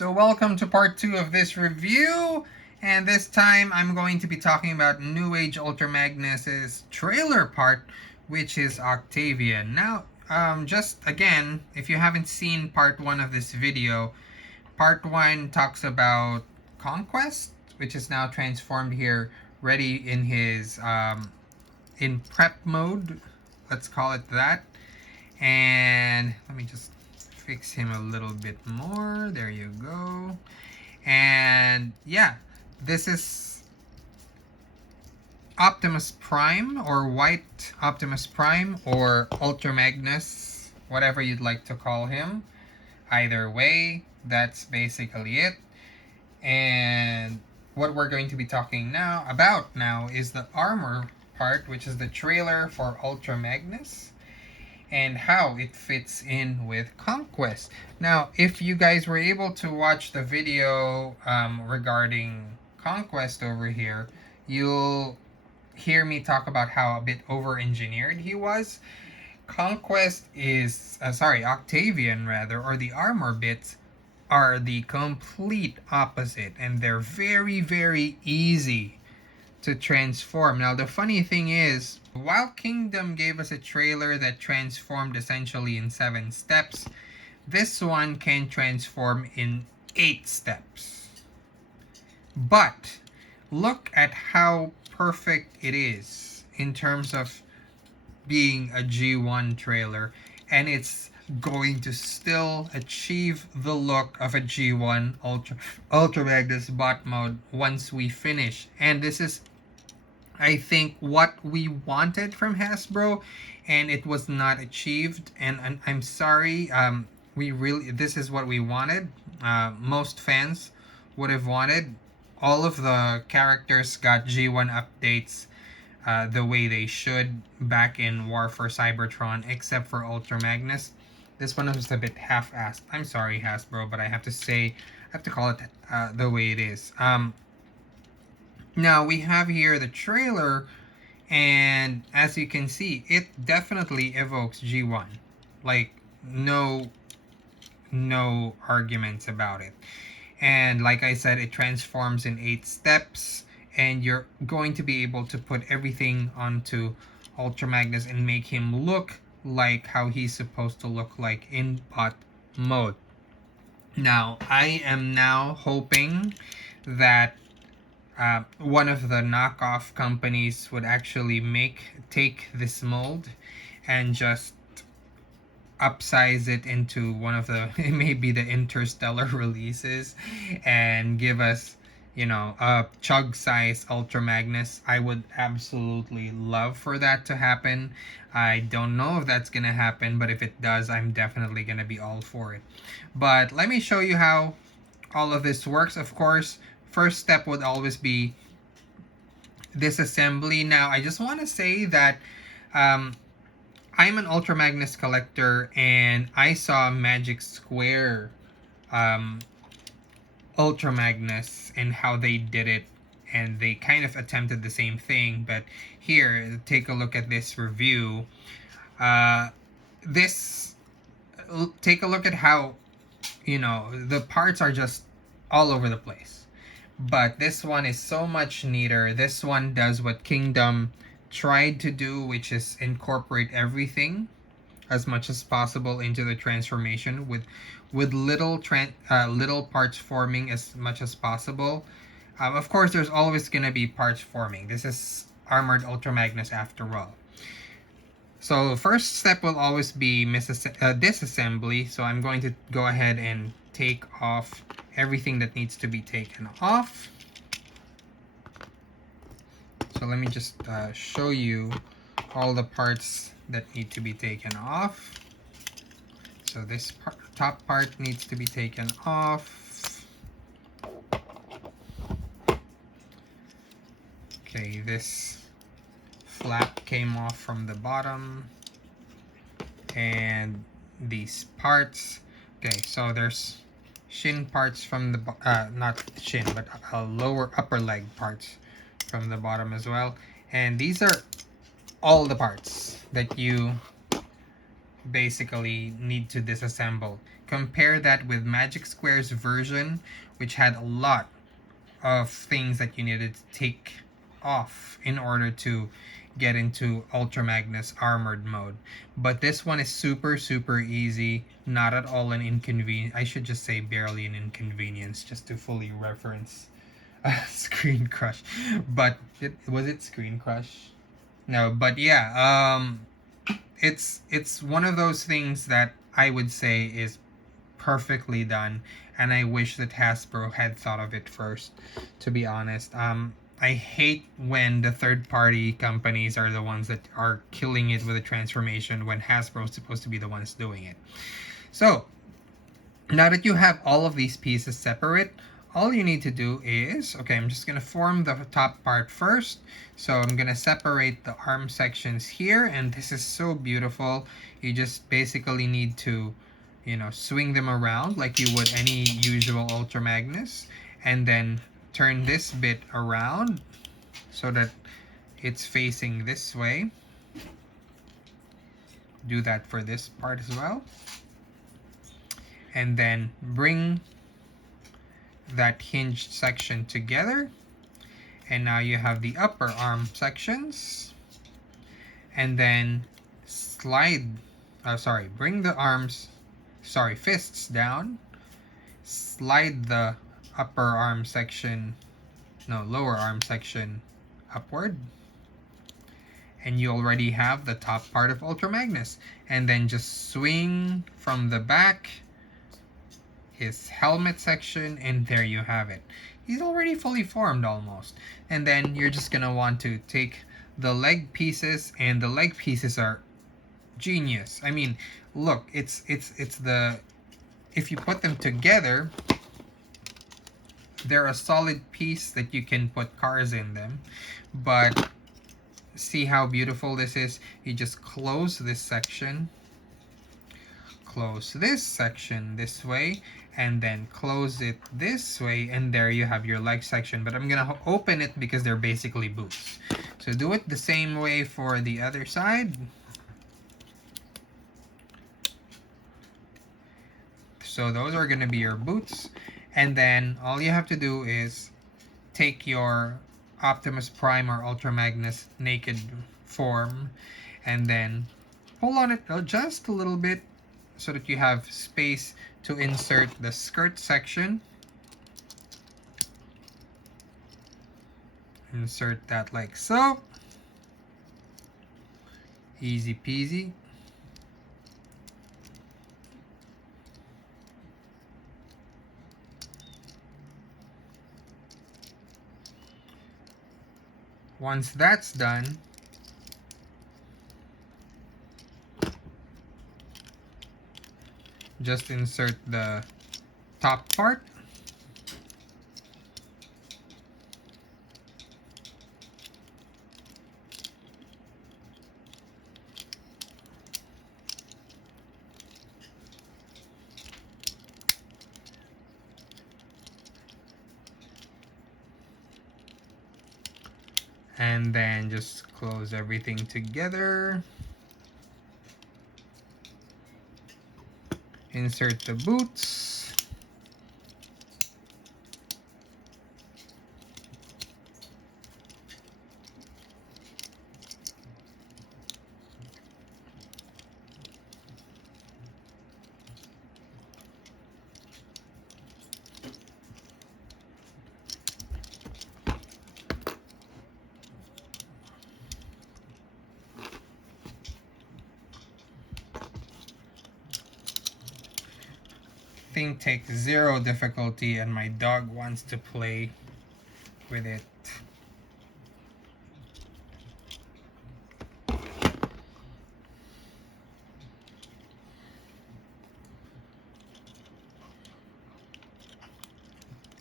So welcome to part 2 of this review, and this time I'm going to be talking about Newage Ultra Magnus's trailer part, which is OCTAVIAN. Now, just again, if you haven't seen part 1 of this video, part 1 talks about Conquest, which is now transformed here, ready in his, in prep mode, let's call it that. And let me just fix him a little bit more. There you go. And yeah, this is Optimus Prime, or White Optimus Prime, or Ultra Magnus, whatever you'd like to call him. Either way, that's basically it. And what we're going to be talking about now is the armor part, which is the trailer for Ultra Magnus, and how it fits in with Conquest. Now, if you guys were able to watch the video regarding Conquest over here, you'll hear me talk about how a bit over-engineered he was. Conquest is, OCTAVIAN rather, or the armor bits, are the complete opposite, and they're very, very easy to transform. Now, the funny thing is, while Kingdom gave us a trailer that transformed essentially in 7 steps, this one can transform in 8 steps. But look at how perfect it is in terms of being a G1 trailer, and it's going to still achieve the look of a G1 Ultra Magnus bot mode once we finish. And this is, I think, what we wanted from Hasbro, and it was not achieved. And I'm sorry. This is what we wanted. Most fans would have wanted. All of the characters got G1 updates the way they should back in War for Cybertron, except for Ultra Magnus. This one was a bit half-assed. I'm sorry, Hasbro, but I have to call it the way it is. Now, we have here the trailer, and as you can see, it definitely evokes G1. Like, no arguments about it. And like I said, it transforms in 8 steps, and you're going to be able to put everything onto Ultra Magnus and make him look like how he's supposed to look like in bot mode. Now, I am now hoping that one of the knockoff companies would actually take this mold and just upsize it into one of the maybe the Interstellar releases, and give us, you know, a chug size Ultra Magnus. I would absolutely love for that to happen. I don't know if that's gonna happen, but if it does, I'm definitely gonna be all for it. But let me show you how all of this works. Of course, first step would always be disassembly. Now, I just want to say that I'm an Ultra Magnus collector, and I saw Magic Square Ultra Magnus and how they did it, and they kind of attempted the same thing. But here, take a look at this review. Take a look at how, you know, the parts are just all over the place. But this one is so much neater. This one does what Kingdom tried to do, which is incorporate everything as much as possible into the transformation, with little parts forming as much as possible. Of course, there's always going to be parts forming. This is Armored Ultra Magnus after all. So first step will always be disassembly. So I'm going to go ahead and take off everything that needs to be taken off. So let me just show you all the parts that need to be taken off. So this top part needs to be taken off. Okay, this flap came off from the bottom, and these parts. Okay, so there's shin parts from the not shin, but upper leg parts from the bottom as well. And these are all the parts that you basically need to disassemble, compare that with Magic Square's version, which had a lot of things that you needed to take off in order to get into Ultra Magnus armored mode. But this one is super easy, not at all an inconvenience. I should just say barely an inconvenience, just to fully reference Screen Crush. But was it Screen Crush? No, but yeah, it's one of those things that I would say is perfectly done, and I wish that Hasbro had thought of it first, to be honest. I hate when the third-party companies are the ones that are killing it with a transformation when Hasbro is supposed to be the ones doing it. So, now that you have all of these pieces separate, all you need to do is, okay, I'm just going to form the top part first. So I'm going to separate the arm sections here, and this is so beautiful. You just basically need to, you know, swing them around like you would any usual Ultra Magnus, and then turn this bit around so that it's facing this way. Do that for this part as well. And then bring that hinged section together. And now you have the upper arm sections. And then bring the fists down. Slide the lower arm section upward. And you already have the top part of Ultra Magnus. And then just swing from the back his helmet section, and there you have it. He's already fully formed almost. And then you're just gonna want to take the leg pieces, and the leg pieces are genius. I mean, look, it's if you put them together, they're a solid piece that you can put cars in them. But see how beautiful this is? You just close this section, close this section this way, and then close it this way, and there you have your leg section. But I'm gonna open it because they're basically boots. So do it the same way for the other side. So those are gonna be your boots. And then all you have to do is take your Optimus Prime or Ultra Magnus naked form and then pull on it just a little bit so that you have space to insert the skirt section. Insert that like so. Easy peasy. Once that's done, just insert the top part. And then just close everything together. Insert the boots. Thing takes 0 difficulty, and my dog wants to play with it.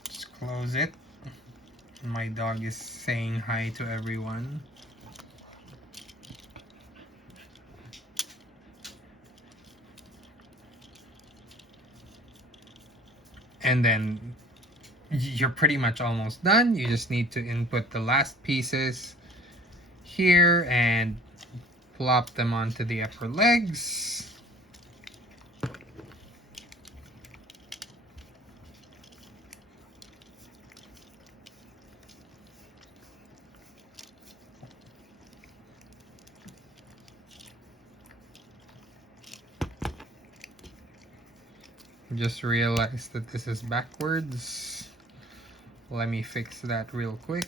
Just close it. My dog is saying hi to everyone. And then you're pretty much almost done. You just need to input the last pieces here and plop them onto the upper legs. just realized that this is backwards. Let me fix that real quick.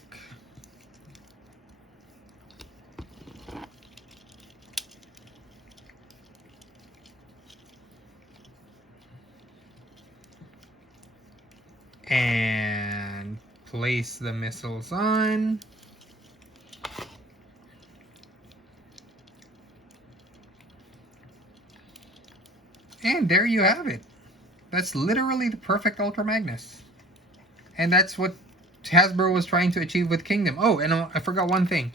And place the missiles on. And there you have it. That's literally the perfect Ultra Magnus. And that's what Hasbro was trying to achieve with Kingdom. Oh, and I forgot one thing.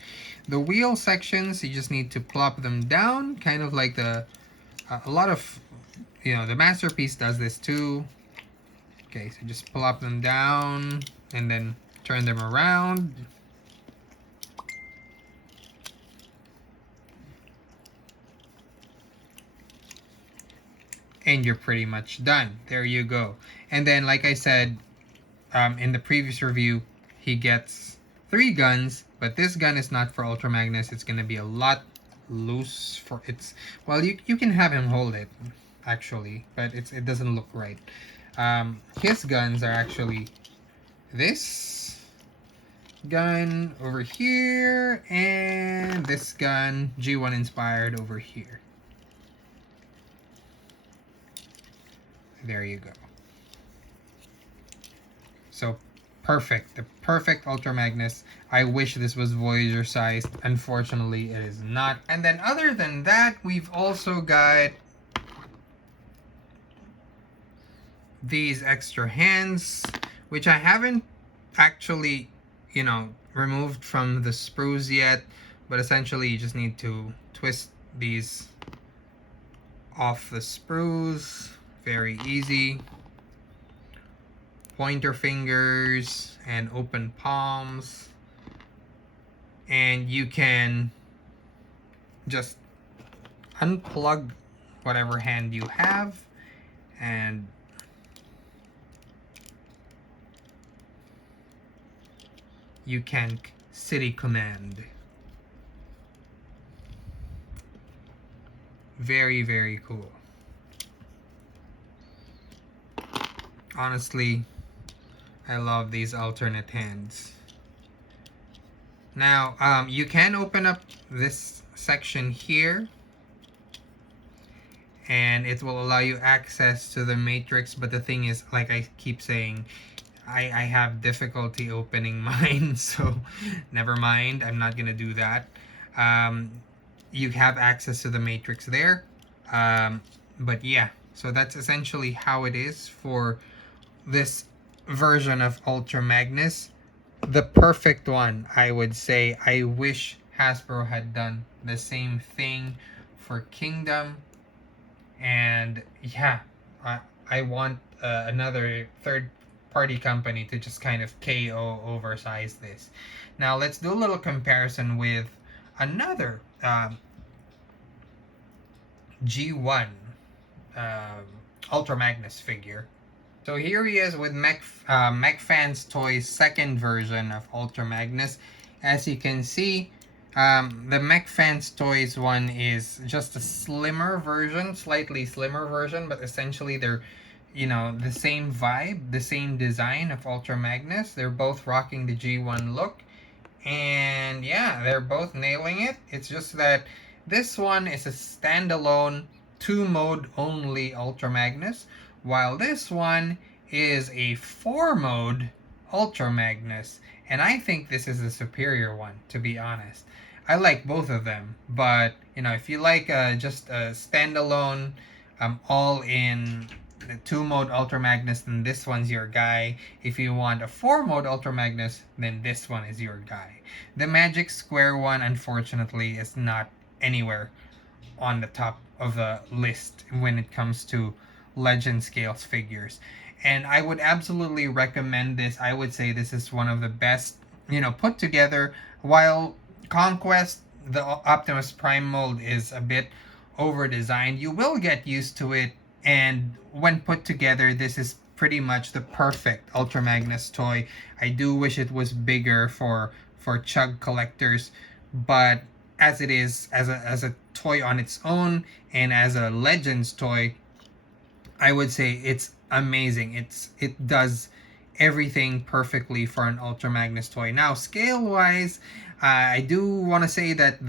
The wheel sections, you just need to plop them down, kind of like the a lot of, the Masterpiece does this too. Okay, so just plop them down and then turn them around. And you're pretty much done. There you go. And then, like I said, in the previous review, he gets 3 guns, but this gun is not for Ultra Magnus. It's going to be a lot loose for its... Well, you can have him hold it, actually, but it doesn't look right. His guns are actually this gun over here, and this gun, G1 inspired, over here. There you go. So perfect, the perfect Ultra Magnus. I wish this was Voyager sized. Unfortunately, it is not. And then other than that, we've also got these extra hands, which I haven't actually, removed from the sprues yet. But essentially, you just need to twist these off the sprues. Very easy. Pointer fingers and open palms. And you can just unplug whatever hand you have and you can city command. Very, very cool. Honestly, I love these alternate hands. Now, you can open up this section here, and it will allow you access to the matrix, but the thing is, like I keep saying, I have difficulty opening mine, so never mind, I'm not gonna do that. You have access to the matrix there, but yeah, so that's essentially how it is for this version of Ultra Magnus. The perfect one, I would say. I wish Hasbro had done the same thing for Kingdom. And yeah, I want another third-party company to just kind of KO oversize this. Now let's do a little comparison with another G1 Ultra Magnus figure. So here he is with MechFans Toys' second version of Ultra Magnus. As you can see, the MechFans Toys one is just a slimmer version, slightly slimmer version, but essentially they're, the same vibe, the same design of Ultra Magnus. They're both rocking the G1 look. And yeah, they're both nailing it. It's just that this one is a standalone 2-mode only Ultra Magnus, while this one is a 4-mode Ultra Magnus. And I think this is the superior one, to be honest. I like both of them, but if you like just a standalone all-in 2-mode Ultra Magnus, then this one's your guy. If you want a 4-mode Ultra Magnus, then this one is your guy. The Magic Square one, unfortunately, is not anywhere on the top of the list when it comes to Legend Scales figures. And I would absolutely recommend this. I would say this is one of the best, put together. While Conquest, the Optimus Prime mold, is a bit over-designed, you will get used to it. And when put together, this is pretty much the perfect Ultra Magnus toy. I do wish it was bigger for Chug collectors, but as it is, as a toy on its own and as a Legends toy, I would say it's amazing. It does everything perfectly for an Ultra Magnus toy. Now, scale wise, I do want to say that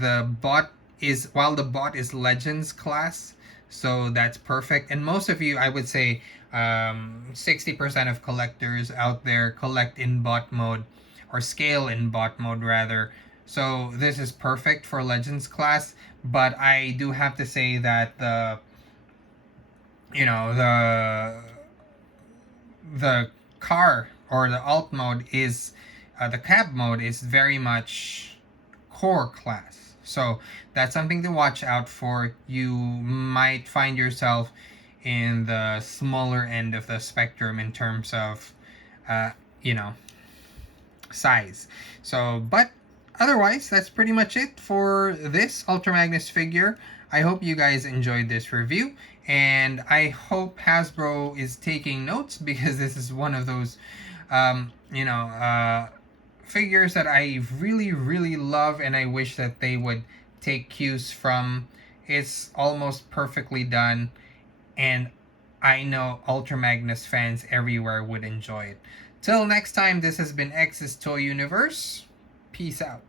while the bot is Legends class, so that's perfect. And most of you, I would say, 60% of collectors out there collect in bot mode, or scale in bot mode rather. So this is perfect for Legends class. But I do have to say that you know the car or the alt mode is the cab mode is very much core class. So that's something to watch out for. You might find yourself in the smaller end of the spectrum in terms of uh, you know size. So, but otherwise, that's pretty much it for this Ultra Magnus figure. I hope you guys enjoyed this review, and I hope Hasbro is taking notes, because this is one of those, figures that I really, really love, and I wish that they would take cues from. It's almost perfectly done, and I know Ultra Magnus fans everywhere would enjoy it. Till next time, this has been X's Toy Universe. Peace out.